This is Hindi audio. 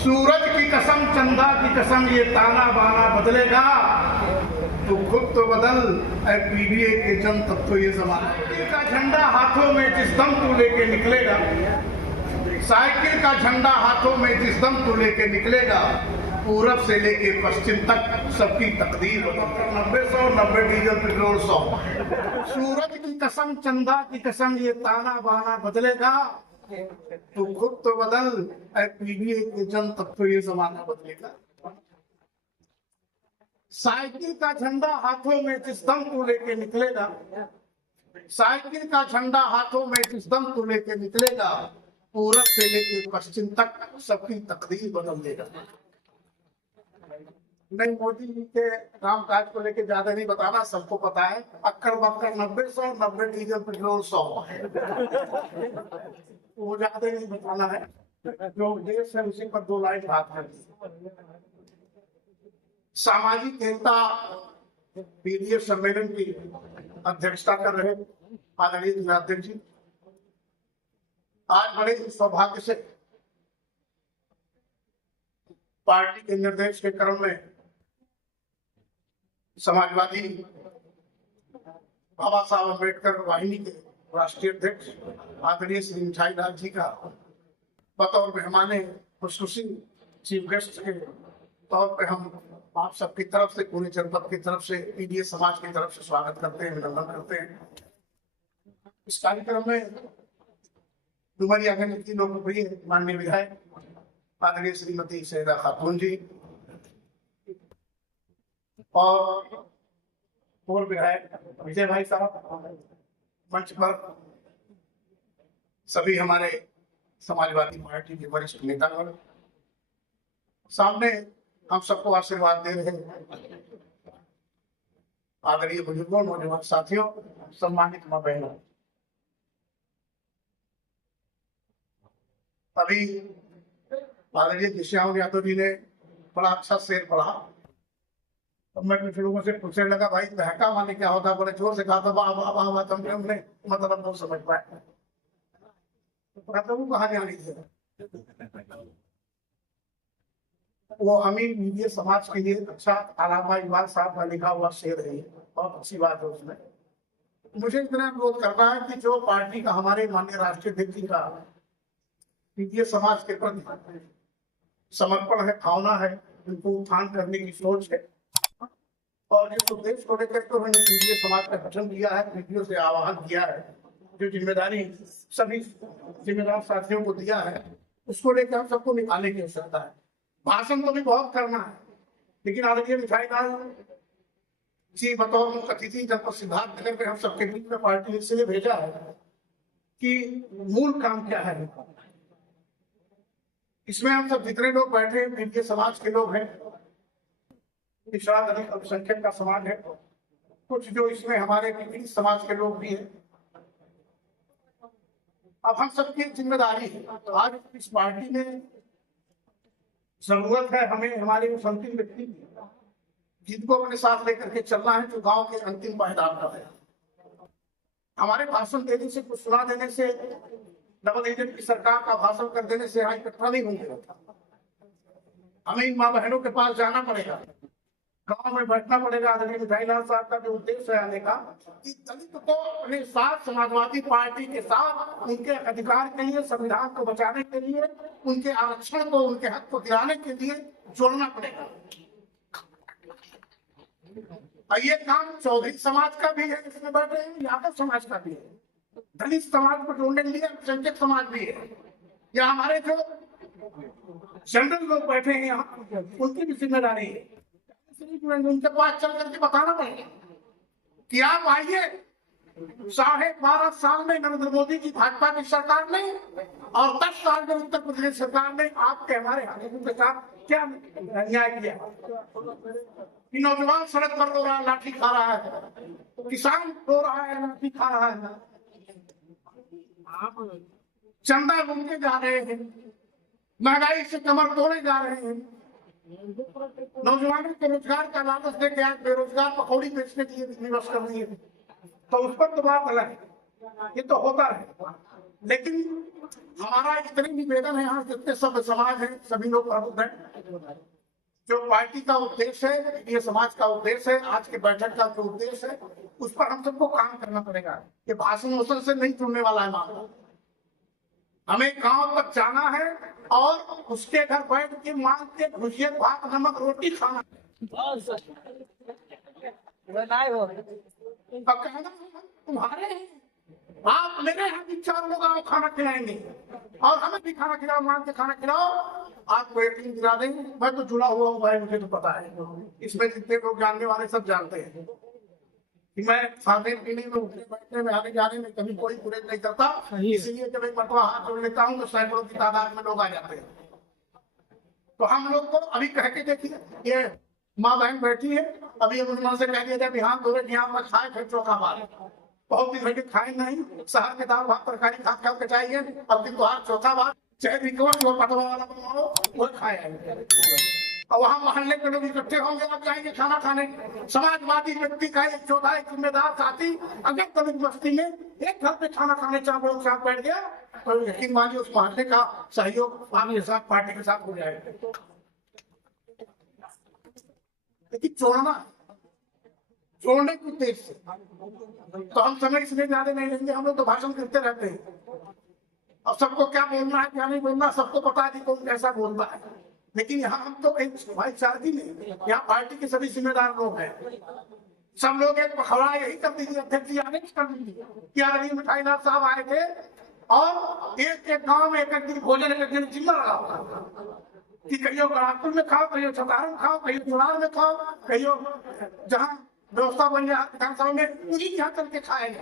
सूरज की कसम, चंदा की कसम, ये ताना बाना बदलेगा तो खुद तो बदल, पीडीए के जन तब तो ये जमाना। का झंडा हाथों में जिस दम तू लेके निकलेगा, साइकिल का झंडा हाथों में जिस दम तू लेके निकलेगा, पूरब से लेके पश्चिम तक सबकी तकदीर बदल। 90 90 डीजल पेट्रोल 100। सूरज की कसम, चंदा की कसम, ये ताना बाना बदलेगा तो खुद तो बदल, पीडीए के जन तब तो ये जमाना बदलेगा। साइकिल का झंडा हाथों में जिस दम तू लेके निकलेगा, साइकिल का झंडा हाथों में जिस दम तू लेके निकलेगा, पूरब से लेके पश्चिम तक सबकी तकदीर बदल देगा। नहीं, मोदी जी के कामकाज को लेके ज्यादा नहीं बताना, सबको पता है। अक्कड़ बक्कड़ 90 90 डीजल पेट्रोल 100। वो ज्यादा नहीं बताना है, जो देश है उसी पर 2 लाइन बात है। सामाजिक एकता पीडीएफ सम्मेलन की अध्यक्षता कर रहे आदरणीय जिलाध्यक्ष जी, आज बड़े सौभाग्य से पार्टी के निर्देश के क्रम में समाजवादी बाबा साहब अम्बेडकर वाहिनी के राष्ट्रीय अध्यक्ष आदरणीय श्री मिठाई लाल जी का बतौर मेहमान खुशखुशी चीफ गेस्ट के तौर पे हम आप सबकी तरफ से, पूरे जनपद की तरफ से, पीडीए समाज की तरफ से स्वागत करते हैं, अभिनंदन करते हैं। इस कार्यक्रम में डुमरिया की लोकप्रिय माननीय विधायक आदरणीय श्रीमती सैयदा खातून जी और विधायक विजय भाई साहब, मंच पर सभी हमारे समाजवादी पार्टी के वरिष्ठ नेतागण, सामने हम सबको आशीर्वाद दे रहे हैं आदरणीय बुजुर्गों, नौजवान साथियों, सम्मानित मां बहनों। अभी आदरणीय कृष्ण यादव जी ने बड़ा अच्छा शेर पढ़ा, तो मैं कुछ लोगों से पूछने लगा, भाई बहका माने क्या होता? बोले जोर से कहा था वाह वाह वाह वाह, तुमने हमने मतलब वो समझ पाए, तो वो कहा जानी थी। वो अमीर मीडिया समाज के लिए अच्छा अलामा इकबाल साहब का लिखा हुआ शेर है, बहुत अच्छी बात है उसमें। मुझे इतना अनुरोध करना है कि जो पार्टी का हमारे माननीय राष्ट्रीय अध्यक्ष का मीडिया समाज के प्रति समर्पण है, भावना है, उनको उत्थान करने की सोच है, और जिस उद्देश्य को लेकर के उन्होंने मीडिया समाज का गठन किया है, मीडिया से आह्वान किया है, जो जिम्मेदारी सभी जिम्मेदार साथियों को दिया है, उसको लेकर हम सबको निकालने की आवश्यकता है। भाषण तो भी बहुत करना है, लेकिन आदरणीय मिठाई लाल जी बतौर मुख्य अतिथि जब सिद्धार्थ नगर में हम सबके बीच में पार्टी ने इसलिए भेजा है कि मूल काम क्या है। इसमें हम सब जितने लोग बैठे हैं मीडिया समाज के लोग हैं, पिछड़ा दलित अल्पसंख्यक का समाज है, कुछ जो इसमें हमारे विभिन्न समाज के लोग भी हैं। अब हम सबकी जिम्मेदारी है, तो आज इस पार्टी में जरूरत है हमें हमारे उस अंतिम व्यक्ति जिनको अपने साथ लेकर के चलना है, जो गांव के अंतिम पायदान का है। हमारे भाषण देने से, कुछ सुना देने से, डबल इंजन की सरकार का भाषण कर देने से यहाँ इकट्ठा नहीं होंगे। हमें इन माँ बहनों के पास जाना पड़ेगा, गांव में बैठना पड़ेगा। आदरणीय मिठाई लाल साहब का जो उद्देश्य है आने का, कि दलित को अपने साथ समाजवादी पार्टी के साथ उनके अधिकार के लिए, संविधान को बचाने के लिए, उनके आरक्षण को, उनके हक को दिलाने के लिए जोड़ना पड़ेगा। और ये काम चौधरी समाज का भी है, इसमें बैठे हैं, यादव समाज का भी है, दलित समाज को जोड़ने के लिए अल्पसंख्यक समाज भी है, या हमारे जो जनरल लोग बैठे हैं यहाँ, उनकी भी जिम्मेदारी है। उनके पास चल करके बताना पड़ेगा कि आप आइए, 12.5 साल में नरेंद्र मोदी की भाजपा की सरकार ने और 10 साल में उत्तर प्रदेश सरकार ने आपके हमारे हालातों के साथ क्या अन्याय किया। कि नौजवान सड़क पर रो रहा है, लाठी खा रहा है, किसान रो रहा है, लाठी खा रहा है, चंदा घूमते जा रहे हैं, महंगाई से कमर तोड़े जा रहे हैं, नौजवानों को रोजगार का लालच देके आज बेरोजगार पकौड़ी बेचने के लिए विवश कर रही है, तो उस पर तो बात अलग है। ये तो होता है, लेकिन हमारा इतने निवेदन है, यहाँ जितने सब समाज है सभी लोग प्रबुद्ध हैं। जो पार्टी का उद्देश्य है, ये समाज का उद्देश्य है, आज के बैठक का जो उद्देश्य है, उस पर हम सबको काम करना पड़ेगा। ये भाषण वोषण से नहीं जुड़ने वाला है मामला। हमें गांव तक जाना है और उसके घर बैठ के मांग के भुजिया भात नमक रोटी खाना है। अब कहना है तुम्हारे हैं, आप मेरे यहाँ भी 4 लोग आओ खाना खिलाएंगे और हमें भी खाना खिलाओ, मांग के खाना खिलाओ। आपको यकीन दिला देंगे, मैं तो जुड़ा हुआ हूँ भाई, मुझे तो पता है, इसमें जितने लोग जानने वाले सब जानते हैं कि मैं खाने पीने में, उठने बैठने में, आने जाने में कभी कोई गुरेज नहीं करता। इसलिए जब एक मरतबा हाथ जोड़ लेता हूँ तो सैकड़ों की तादाद में लोग आ जाते हैं। तो हम लोग को अभी कह के देखिए, ये माँ बहन बैठी है, अभी ये मुझे से कह दिया जाए बिहान दो यहाँ पर खाए फिर चौथा बार, बहुत दिन बैठे खाए नहीं, शहर के दाल भात तरकारी खा खा के चाहिए, अब दिन तो चौथा बार चाहे रिकवर जो पटवा वाला बनाओ वो खाए। और वहाँ मोहल्ले के लोग इकट्ठे होंगे, आप जाएंगे खाना खाने। समाजवादी व्यक्ति का एक चौथा एक जिम्मेदार साथी अगर दलित बस्ती में एक घर पे खाना खाने 4 लोग साथ बैठ गया तो यकीन मानिए उस मोहल्ले का सहयोग आपके साथ पार्टी के साथ हो जाएगा। लेकिन जोड़ने के उद्देश्य से तो हम समय इसलिए ज्यादा नहीं लेंगे। हम लोग तो भाषण करते रहते हैं और सबको क्या बोलना है क्या नहीं बोलना सबको पता है कि कौन कैसा बोलता है। लेकिन यहाँ हम तो एक भाईचारगी में, यहाँ पार्टी के सभी जिम्मेदार लोग हैं, सब लोग एक पखवाड़ा यही कर दीजिए, अध्यक्ष जी आदेश कर दीजिए कि अरविंद मिठाईलाल साहब आए थे और एक गांव में एक दिन भोजन एक दिन जिम्मा लगा कि कहियो गणापुर में खाओ, कहियो छतारण खाओ, कहियो चुनाव में खाओ, कहियो जहाँ व्यवस्था बन जाए विधानसभा में उन्हीं यहाँ चल के खाएंगे।